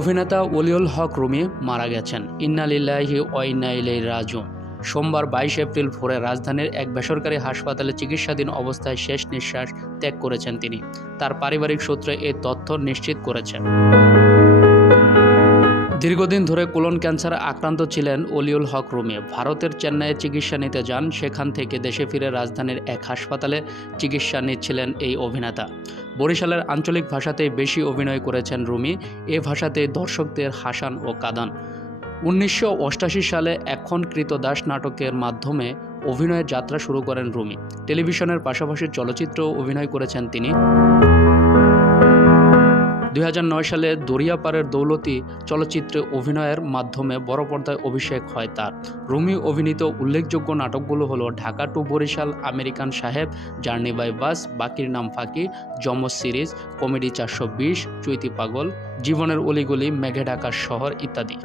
অভিনেতা ওলিউল হক রুমি মারা গেছেন। ইন্না লিল্লাহি ওয়া ইন্না ইলাইহি রাজিউন। সোমবার 22 এপ্রিল ভোরে রাজধানীর এক বেসরকারি হাসপাতালে চিকিৎসাধীন অবস্থায় শেষ নিঃশ্বাস ত্যাগ করেছেন তিনি। তার পারিবারিক সূত্রে এই তথ্য নিশ্চিত করেছেন। দীর্ঘদিন ধরে কোলন ক্যান্সারে আক্রান্ত ছিলেন ওলিউল হক রুমি। ভারতের চেন্নাইয়ে চিকিৎসা নিতে যান, সেখান থেকে দেশে ফিরে রাজধানীর এক হাসপাতালে চিকিৎসা নিচ্ছিলেন এই অভিনেতা। বরিশালের আঞ্চলিক ভাষাতেই বেশি অভিনয় করেছেন রুমি। এ ভাষাতেই দর্শকদের হাসান ও কাঁদান। 1988 সালে এখন কৃতদাস নাটকের মাধ্যমে অভিনয়ের যাত্রা শুরু করেন রুমি। টেলিভিশনের পাশাপাশি চলচ্চিত্রেও অভিনয় করেছেন তিনি। 2009 সালে দরিয়াপাড়ের দৌলতি চলচ্চিত্রে অভিনয়ের মাধ্যমে বড় পর্দায় অভিষেক হয় তার। রুমি অভিনীত উল্লেখযোগ্য নাটকগুলো হলো ঢাকা টু বরিশাল, আমেরিকান সাহেব, জার্নি বাই বাস, বাকির নাম ফাঁকি, যমজ সিরিজ, কমেডি 420, চৈতি পাগল, জীবনের অলিগলি, মেঘে ঢাকা শহর ইত্যাদি।